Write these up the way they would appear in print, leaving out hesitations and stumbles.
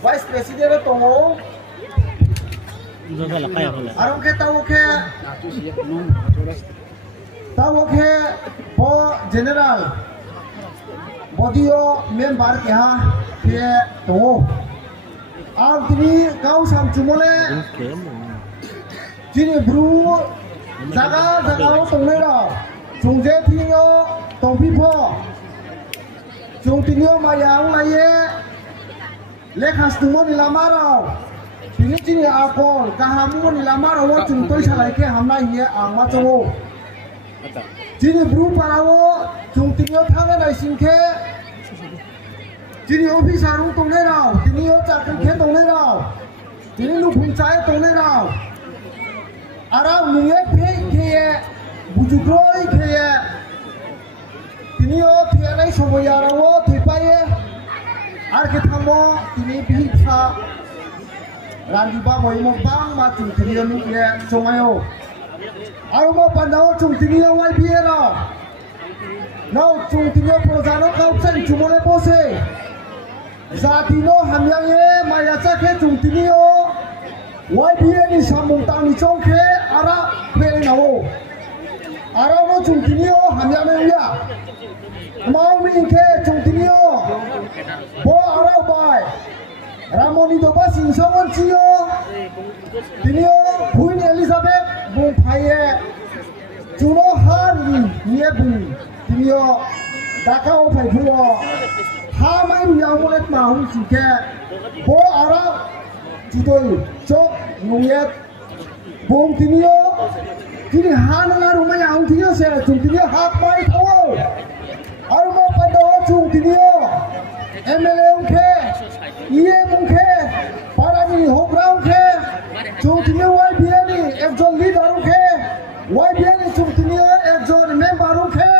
Vice President Tongo. Arong ke tahu ke po General Bodio member ke ha ke Tongo. Ang tini kau sam cumole. Jini bru jaga Tongle ro. Jungje tinyo Tongpipo. Jung tinyo mayang laye. Lekas tumo ni lamaro. Ini cini akol kahamu ni lamaro wo jung toi salai ke hamna hiye angma chongo. Jini bru parawo jung tinyo thanga nai singke. Jini officer ru tongle rao, jini yo chakri ke tongle rao. Jini lu phunchai tongle rao. Arau nuye phe ke bujugroi ke. Jini yo thianai somoya rawo thipaye. Ar kita mau ini bisa randi bang mau bang mati dia nu ya songayo. Ayo mau pandau cung dia wai biara. Nau cung dia projano kau sen cuma le pose. Zatino hamyang ye maya cake cung dia wai biara ni sambung tang ni cung ke ara pele nau. Ara mau cung dia hamyang ya. Mau mingke cung dia. Bo arau bai Ramoni doba singsongon ciyo Dinyo Queen Elizabeth bung paye Juno hari niye bung Dinyo Dakao pai pulo Ha mai ruyang mulet mahun sike Bo arau Jidoi Jok nuyet Bung dinyo Dini hananga rumah yang dinyo se Jung dinyo hak bai tawo Aru mau pandawa jung dinyo MLA ke, IM ke, para ni hobrang ke, cungtinya YBN ni, ekjon leader ke, YBN ni cungtinya ekjon member ke,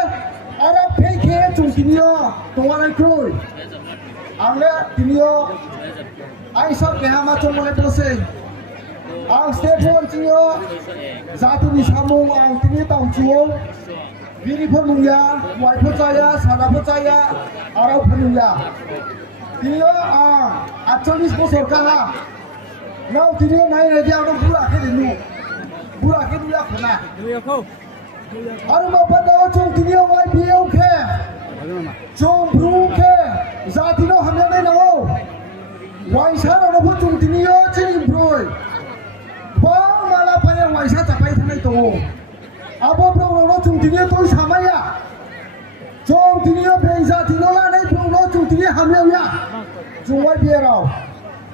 Arab ke cungtinya tuan ikut, angga tinyo, Aisyah ke hama cungole pose, ang Stephen tinyo, zatu ni samung ang tinyo tang cuong, bini penungya, wai percaya, sana percaya, Arab penungya. Dia actually sponsor kalah. Now dia naik dia orang burak ke dulu. Burak ke dulu apa nak? Aru mau pada cung dia wai biau ke. Cung bru ke. Zatino hamil ni nau. Wai sana nak buat cung dia ciri bro. Bang malah payah wai sana capai tanah itu. Apa bro orang cung dia tu sama ya? Cung dia beza tino lah naik bro cung dia hamil ya. Jumai biarau,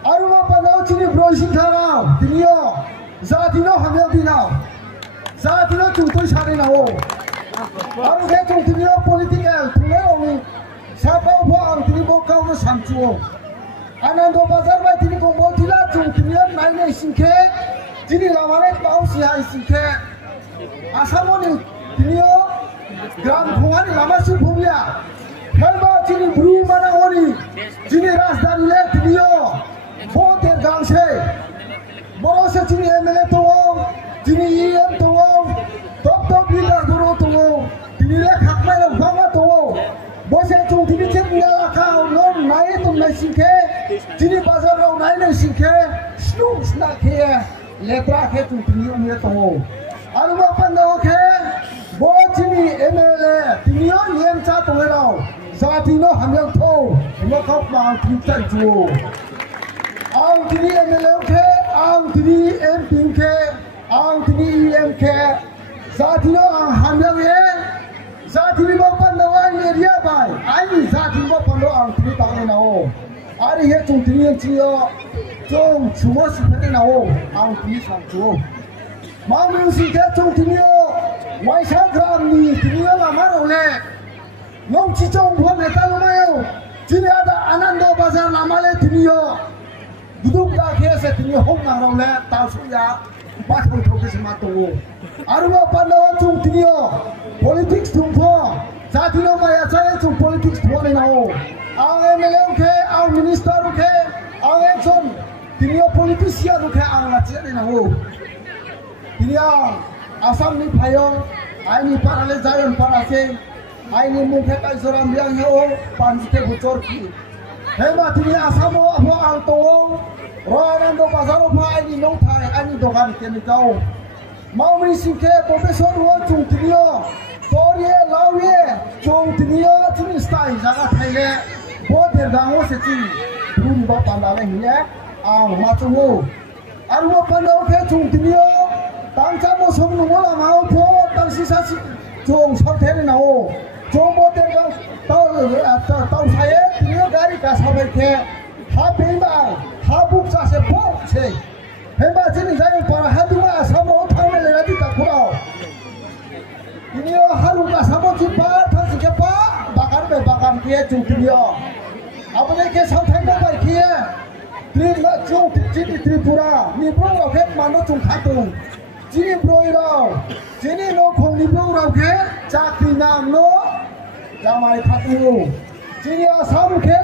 aru mau pada cini browsing karau, dinyo, zatino hamil dinau, zatino cungtui sari nau, aru ke cungtinyo politikal, tunai orang, siapa orang tini bokau na samcuo, anando bazar mai tini kombo tila cungtinyo naik singke, tini lawanet mau siha singke, asamoni dinyo, gram pungan lama supumya. Helba cini bru mana oni, cini ras dari le video, vote gangse, bos cini MLA tuong, cini IM tuong, top leader dulu tuong, cini le hakmai le bangga tuong, bos cung cini cini lakau non naik tu naik singke, cini bazar rau naik singke, snuk snack he, letra he cung cini umye tuong, alu apa nak he, bos cini MLA, cini IM cat tuong rau. Zatino hamil tau, makau mang tincan juo. Ang tini MLA ke, ang tini MP ke, ang tini IM ke. Zatino ang hamil ye, zatini bapan nawan ye dia bay. Ani zatino bapan lo ang tini tangan nao. Ari ye cung tini yang cio, cung cuma seperti nao, ang tini sang juo. Mang musik ke cung tini yo, waisang gram ni tini yo lama oleh. Ngom cicong buat metal lumayo. Jadi ada anando bazar namale tinio. Duduk dah kiasa tinio hong narong le tahu ya. Pas pun progres matu. Arwah pandawa cung tinio. Politics tumpo. Saat ini maya saya cung politics boleh nao. Ang MLA ke, ang minister ke, ang ekson tinio politisia ke ang ngacir nao. Tinio asam ni payong. Ini parale jayon parase. Ini mungkin kalau seorang bilang yo panjite bocor ki, Hema tini asamo apo ang tong roanan do pasaro pa ani nong thai ani dokan keni kau mau mi sike profesor wan chung tinio torie lawie chung tinio tini style jaga thaile bo der dango se chi pun ba pandale hiye ang ma chu arwo pandau ke chung tinio tang cha mo som nu la mau pho tang si sa si chung sau thế na o chung bo der dang tao sai tinio gari ka sa bai ke ha be ba ha buk sa se bo che hema tini jai para ha du ma sa mo thang le la di ka khurao tinio haru ka sa mo chi pa thang si ke pa bagan kia chung tinio apne ke sau thang ba bai kia Trin la chung chini Tripura ni bro ra phet mano chung khatung chini broi rao chini no khong ni bro ra ke chakri nam no jamai khatu chini asam ke